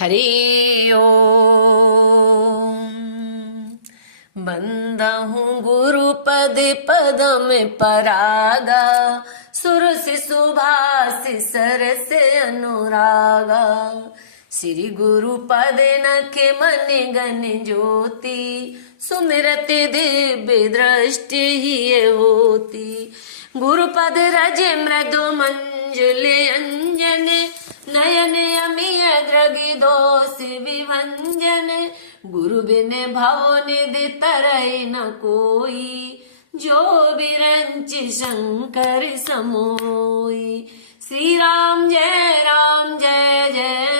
हरि ओम। बंदा हूँ गुरुपद पदम परागा, सुर से सुभाष सर से अनुरागा। श्री गुरुपद नखे मन गण ज्योति, सुमिरति दिव्य दृष्टि ही होती। गुरुपद रज मृदु मंजुले अंजन, नयन अमिय द्रगि दोष विभंजन। गुरु बिन भव निधि तरई न कोई, जो बिरंच शंकर समोई। श्री राम जय जय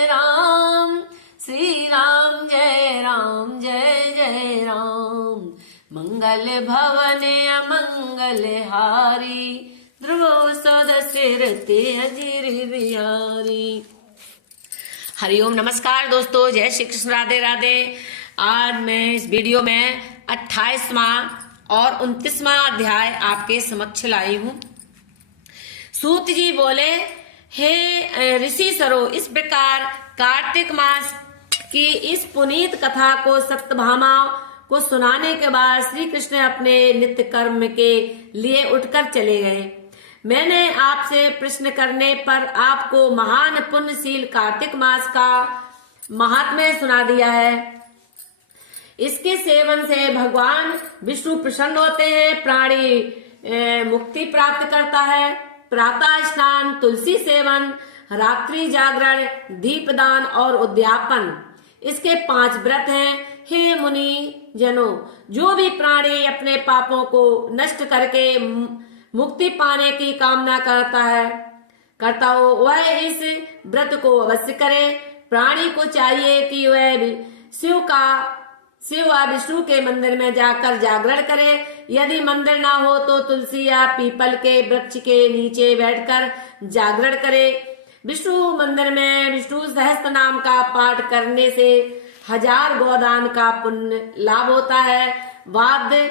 राम, श्री राम जय जय राम। मंगल भवन अमंगल हारी, ध्रुव सदस्य रते अजीर बिहारी। हरिओम। नमस्कार दोस्तों, जय श्री कृष्ण, राधे राधे। आज मैं इस वीडियो में 28वां और 29वां अध्याय आपके समक्ष लाई हूँ। सूत जी बोले, हे ऋषि सरो, इस प्रकार कार्तिक मास की इस पुनीत कथा को सत्यभामा को सुनाने के बाद श्री कृष्ण अपने नित्य कर्म के लिए उठकर चले गए। मैंने आपसे प्रश्न करने पर आपको महान पुण्यशील कार्तिक मास का महात्म्य सुना दिया है। इसके सेवन से भगवान विष्णु प्रसन्न होते हैं, प्राणी मुक्ति प्राप्त करता है। प्रातः स्नान, तुलसी सेवन, रात्रि जागरण, दीपदान और उद्यापन इसके 5 व्रत हैं। हे मुनि जनों, जो भी प्राणी अपने पापों को नष्ट करके मुक्ति पाने की कामना करता हो वह इस व्रत को अवश्य करे। प्राणी को चाहिए कि वह शिव व विष्णु के मंदिर में जाकर जागरण करे। यदि मंदिर ना हो तो तुलसी या पीपल के वृक्ष के नीचे बैठकर जागरण करे। विष्णु मंदिर में विष्णु सहस्त्र नाम का पाठ करने से 1000 गोदान का पुण्य लाभ होता है। वाद्य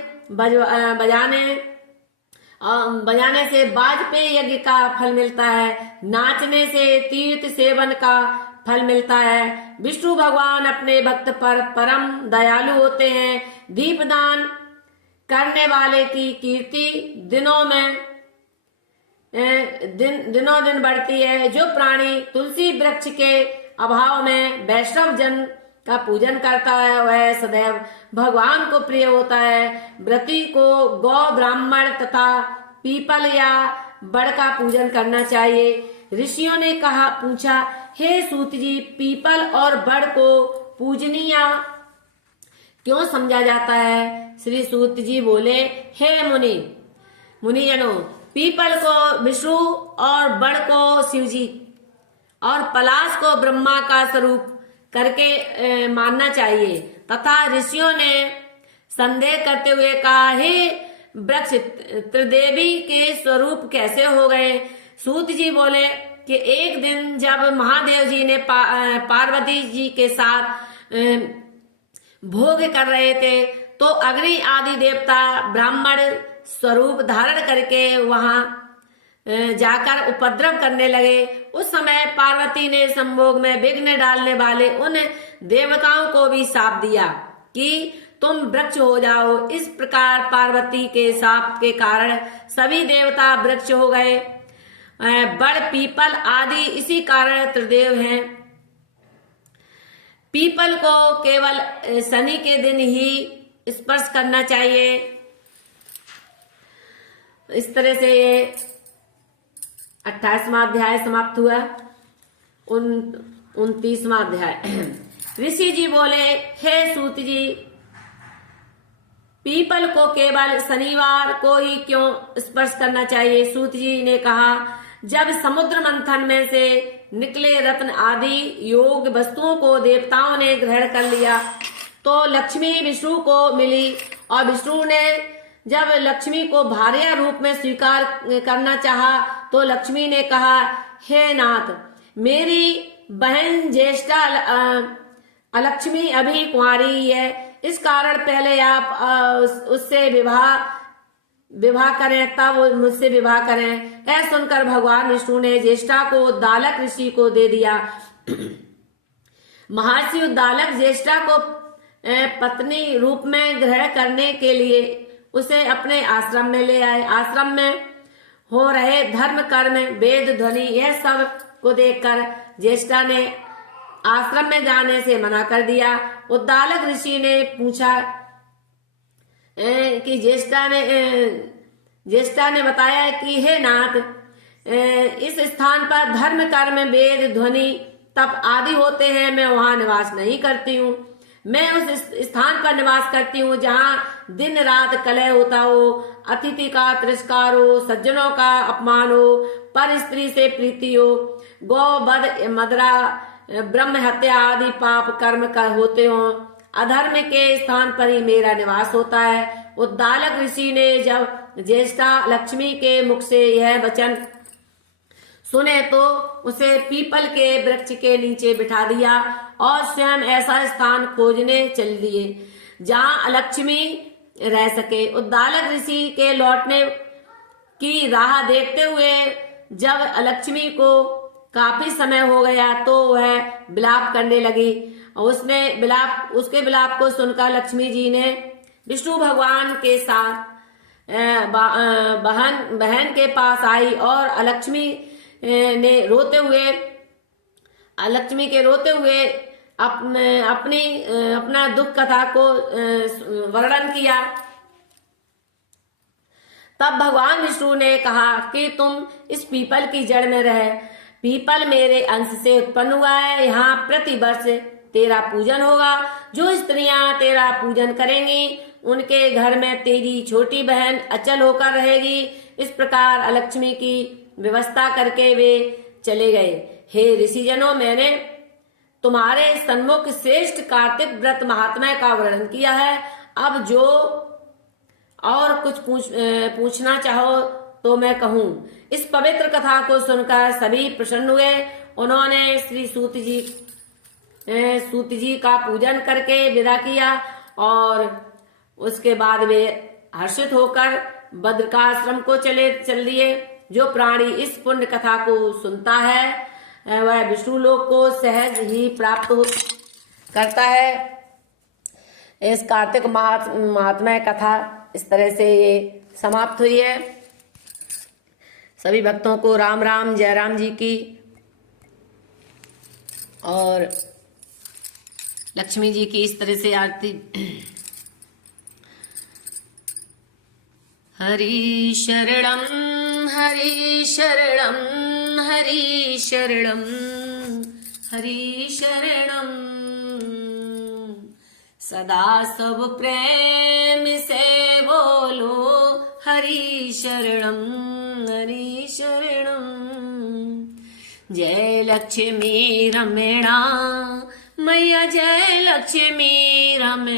बजाने से वाजपेयी यज्ञ का फल मिलता है। नाचने से तीर्थ सेवन का फल मिलता है। विष्णु भगवान अपने भक्त पर परम दयालु होते हैं। दीपदान करने वाले की कीर्ति दिनों दिन बढ़ती है। जो प्राणी तुलसी वृक्ष के अभाव में वैष्णव जन का पूजन करता है वह सदैव भगवान को प्रिय होता है। व्रती को गौ, ब्राह्मण तथा पीपल या बड़ का पूजन करना चाहिए। ऋषियों ने पूछा, हे सूत जी, पीपल और बड़ को पूजनीय क्यों समझा जाता है? श्री सूत जी बोले, हे मुनिजनों, पीपल को विष्णु और बड़ को शिवजी और पलाश को ब्रह्मा का स्वरूप करके मानना चाहिए। तथा ऋषियों ने संदेह करते हुए कहा, हे वृक्ष, त्रिदेवी के स्वरूप कैसे हो गए? सूत जी बोले कि एक दिन जब महादेव जी ने पार्वती जी के साथ भोग कर रहे थे तो अग्नि आदि देवता ब्राह्मण स्वरूप धारण करके वहां जाकर उपद्रव करने लगे। उस समय पार्वती ने संभोग में विघ्न डालने वाले उन देवताओं को भी शाप दिया कि तुम वृक्ष हो जाओ। इस प्रकार पार्वती के शाप के कारण सभी देवता वृक्ष हो गए। बड़, पीपल आदि इसी कारण त्रिदेव हैं। पीपल को केवल शनि के दिन ही स्पर्श करना चाहिए। इस तरह से ये 28वां अध्याय समाप्त हुआ। 29वां अध्याय। ऋषि जी बोले, हे सूत जी, पीपल को केवल शनिवार को ही क्यों स्पर्श करना चाहिए? सूत जी ने कहा, जब समुद्र मंथन में से निकले रत्न आदि योग वस्तुओं को देवताओं ने ग्रहण कर लिया तो लक्ष्मी विष्णु को मिली, और विष्णु ने जब लक्ष्मी को भार्या रूप में स्वीकार करना चाहा तो लक्ष्मी ने कहा, हे नाथ, मेरी बहन ज्येष्ठा अलक्ष्मी अभी कुंवारी है, इस कारण पहले आप उससे विवाह करें, तब वो मुझसे विवाह करें। यह सुनकर भगवान विष्णु ने ज्येष्ठा को दालक ऋषि को दे दिया। महर्षि उद्दालक ज्येष्ठा को पत्नी रूप में ग्रहण करने के लिए उसे अपने आश्रम में ले आए। आश्रम में हो रहे धर्म कर्म वेद ध्वनि यह सब को देखकर ज्येष्ठा ने आश्रम में जाने से मना कर दिया। उद्दालक ऋषि ने पूछा कि ज्येष्ठा ने बताया कि हे नाथ, इस स्थान पर धर्म कर्म वेद ध्वनि तप आदि होते हैं, मैं वहां निवास नहीं करती हूँ। मैं उस स्थान पर निवास करती हूँ जहाँ दिन रात कलह होता हो, अतिथि का तिरस्कार हो, सज्जनों का अपमान हो, पर स्त्री से प्रीति हो, गौ वध मदरा ब्रह्म हत्या आदि पाप कर्म होते हो। अधर्म के स्थान पर ही मेरा निवास होता है। उद्दालक ऋषि ने जब ज्येष्ठा लक्ष्मी के मुख से यह वचन सुने तो उसे पीपल के वृक्ष के नीचे बिठा दिया और स्वयं ऐसा स्थान खोजने चल दिए जहां लक्ष्मी रह सके। उद्दालक ऋषि के लौटने की राह देखते हुए जब लक्ष्मी को काफी समय हो गया तो वह विलाप करने लगी। उसके विलाप को सुनकर लक्ष्मी जी ने विष्णु भगवान के साथ बहन के पास आई और लक्ष्मी के रोते हुए अपना दुख कथा को वर्णन किया। तब भगवान विष्णु ने कहा कि तुम इस पीपल की जड़ में रहे। पीपल मेरे अंश से उत्पन्न हुआ है, यहाँ प्रति वर्ष तेरा पूजन होगा। जो स्त्रियां तेरा पूजन करेंगी उनके घर में तेरी छोटी बहन अचल होकर रहेगी। इस प्रकार लक्ष्मी की व्यवस्था करके वे चले गए। हे ऋषिजनों, मैंने तुम्हारे सन्मुख श्रेष्ठ कार्तिक व्रत महात्म्य का वर्णन किया है। अब जो और कुछ पूछना चाहो तो मैं कहूँ। इस पवित्र कथा को सुनकर सभी प्रसन्न हुए। उन्होंने श्री सूत जी का पूजन करके विदा किया और उसके बाद वे हर्षित होकर बद्रिकाश्रम को चल दिए। जो प्राणी इस पुण्य कथा को सुनता है वह विष्णु लोक को सहज ही प्राप्त करता है। इस कार्तिक महात्म्य कथा इस तरह से ये समाप्त हुई है। सभी भक्तों को राम राम, जय राम जी की और लक्ष्मी जी की इस तरह से आरती। हरि शरणं हरि शरणं हरि शरणं हरि शरणं, सदा सब प्रेम से बोलो हरि शरणं हरि शरणं। जय लक्ष्मी रमणा मैया, जय लक्ष्मी रमणा।